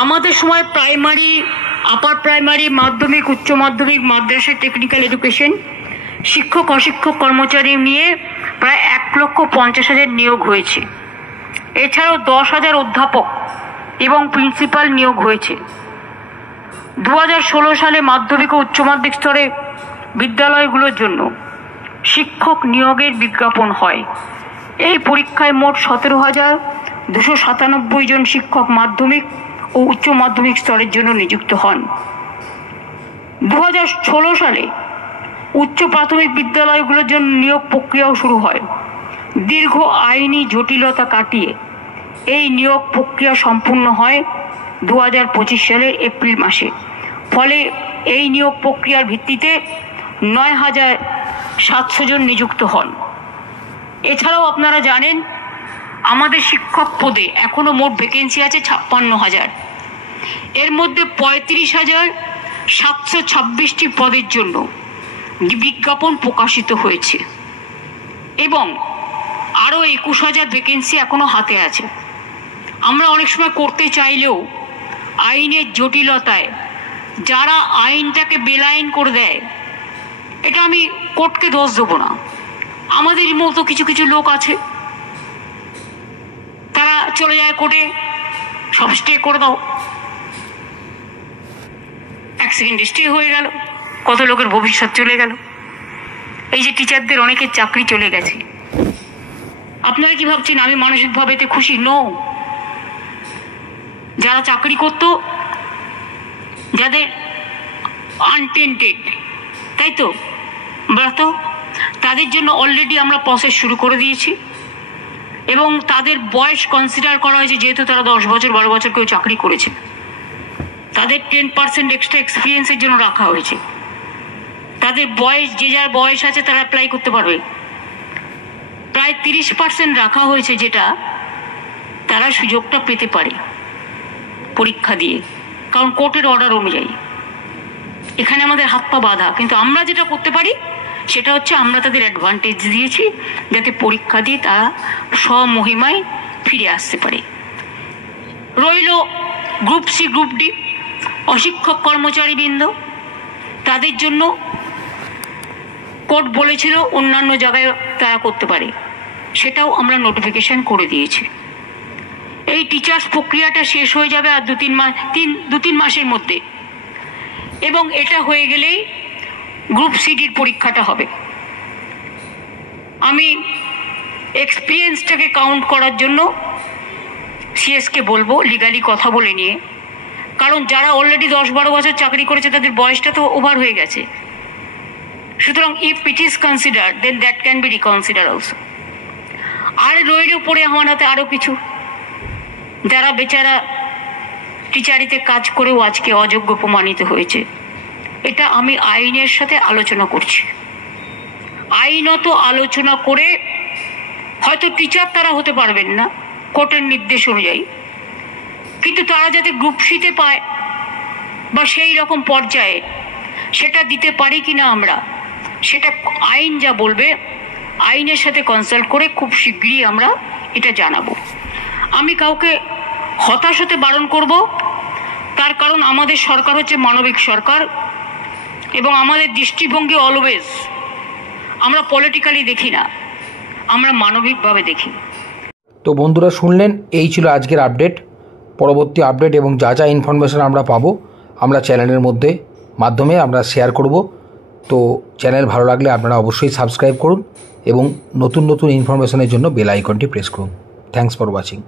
আমাদের সময় primary, upper primary, মাধ্যমিক, উচ্চ মাধ্যমিক, মাদ্রাসা, টেকনিক্যাল এডুকেশন, শিক্ষক অশিক্ষক কর্মচারী নিয়ে প্রায় 1,50,000 নিয়োগ হয়েছে। এছাড়াও 10,000 অধ্যাপক এবং প্রিন্সিপাল নিয়োগ হয়েছে। 2016 সালে মাধ্যমিক ও উচ্চ মাধ্যমিক স্তরে বিদ্যালয়গুলোর জন্য শিক্ষক নিয়োগের বিজ্ঞাপন হয়। এই পরীক্ষায় মোট 17,297 জন শিক্ষক মাধ্যমিক ও উচ্চ মাধ্যমিক স্তরের জন্য নিযুক্ত হন। 2016 সালে উচ্চ প্রাথমিক বিদ্যালয়গুলোর জন্য নিয়োগ প্রক্রিয়াও শুরু হয়। দীর্ঘ আইনি জটিলতা কাটিয়ে এই নিয়োগ প্রক্রিয়া সম্পূর্ণ হয় 2025 সালের এপ্রিল মাসে। ফলে এই নিয়োগ প্রক্রিয়ার ভিত্তিতে 9,700 জন নিযুক্ত হন। এছাড়াও আপনারা জানেন আমাদের শিক্ষক পদে এখনো মোট ভ্যাকেন্সি আছে 56,000। এর মধ্যে 35,726টি পদের জন্য বিজ্ঞাপন প্রকাশিত হয়েছে এবং আরও 21,000 ভ্যাকেন্সি এখনো হাতে আছে। আমরা অনেক সময় করতে চাইলেও আইনের জটিলতায় যারা আইনটাকে বেলাইন করে দেয়, এটা আমি কোর্টকে দোষ দেবো না, আমাদের মতো কিছু কিছু লোক আছে, তারা চলে যায় কোর্টে, সব স্টে করে দাও, 1 সেকেন্ডে স্টে হয়ে গেল, কত লোকের ভবিষ্যৎ চলে গেল। এই যে টিচারদের অনেকের চাকরি চলে গেছে, আপনারা কি ভাবছেন আমি মানসিকভাবে এতে খুশি? নো। যারা চাকরি করতো, যাদের আনটেন্টেড, তাই তো ব্রত, তাদের জন্য অলরেডি আমরা প্রসেস শুরু করে দিয়েছি এবং তাদের বয়স কনসিডার করা হয়েছে। যেহেতু তারা 10 বছর 12 বছর কেউ চাকরি করেছে, তাদের 10% এক্সট্রা এক্সপিরিয়েন্সের জন্য রাখা হয়েছে। তাদের বয়স, যে যার বয়স আছে তারা অ্যাপ্লাই করতে পারবে। প্রায় 30% রাখা হয়েছে, যেটা তারা সুযোগটা পেতে পারে পরীক্ষা দিয়ে, কারণ কোর্টের অর্ডার অনুযায়ী। এখানে আমাদের হাত পা বাঁধা, কিন্তু আমরা যেটা করতে পারি সেটা হচ্ছে আমরা তাদের অ্যাডভান্টেজ দিয়েছি যাতে পরীক্ষা দিয়ে তারা স্বমহিমায় ফিরে আসতে পারে। রইল গ্রুপ সি, গ্রুপ ডি, অশিক্ষক কর্মচারীবৃন্দ, তাদের জন্য কোর্ট বলেছিল অন্যান্য জায়গায় তারা করতে পারে, সেটাও আমরা নোটিফিকেশন করে দিয়েছি। এই টিচার্স প্রক্রিয়াটা শেষ হয়ে যাবে আর 2-3 মাসের মধ্যে, এবং এটা হয়ে গেলেই গ্রুপ সিডির পরীক্ষাটা হবে। আমি এক্সপিরিয়েন্সটাকে কাউন্ট করার জন্য সিএসকে বলবো লিগালি কথা বলে নিয়ে, কারণ যারা অলরেডি 10-12 বছর চাকরি করেছে তাদের বয়সটা তো ওভার হয়ে গেছে। সুতরাং if it is considered then that can be reconsider also. আর রইল পরে আমার হাতে আরও কিছু, যারা বেচারা টিচারিতে কাজ করেও আজকে অযোগ্য প্রমাণিত হয়েছে। এটা আমি আইনের সাথে আলোচনা করছি, আইনত আলোচনা করে হয়তো টিচার তারা হতে পারবেন না কোর্টের নির্দেশ অনুযায়ী, কিন্তু তারা যাতে গ্রুপ সিতে পায় বা সেই রকম পর্যায়ে সেটা দিতে পারি কিনা আমরা, সেটা আইন যা বলবে আইনের সাথে কনসাল্ট করে খুব শীঘ্রই আমরা এটা জানাবো। আমি কাউকে হতাশ হতে বারণ করব, তার কারণ আমাদের সরকার হচ্ছে মানবিক সরকার এবং আমাদের দৃষ্টিভঙ্গি অলওয়েজ আমরা পলিটিক্যালি দেখি না, আমরা মানবিকভাবে দেখি। তো বন্ধুরা শুনলেন, এই ছিল আজকের আপডেট। পরবর্তী আপডেট এবং যা যা ইনফরমেশান আমরা পাবো আমরা চ্যানেলের মাধ্যমে আমরা শেয়ার করব। তো চ্যানেল ভালো লাগলে আপনারা অবশ্যই সাবস্ক্রাইব করুন এবং নতুন নতুন ইনফরমেশনের জন্য বেল আইকনটি প্রেস করুন। Thanks for watching.